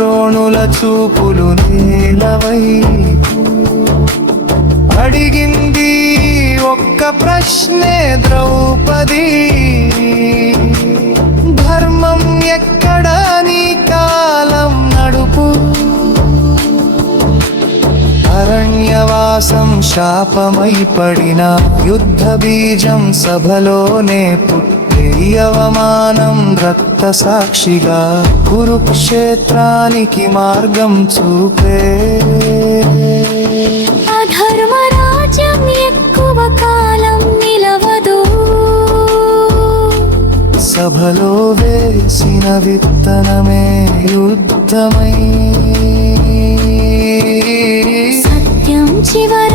ద్రోణుల చూపులు నేలవై అడిగింది ఒక్క ప్రశ్నే ద్రౌపది, ధర్మం ఎక్కడ నీ కాలం నడుపు. అరణ్యవాసం శాపమై పడిన యుద్ధ బీజం సభలోనే పుట్టే అవమానం రక్త సాక్షిగా కురుక్షేత్రానికి మార్గం చూపే. అధర్మరాజ్యం ఎక్కువ కాలం నిలవదు, సభలో వేసిన విత్తనమే యుద్ధమై సత్యం చివరి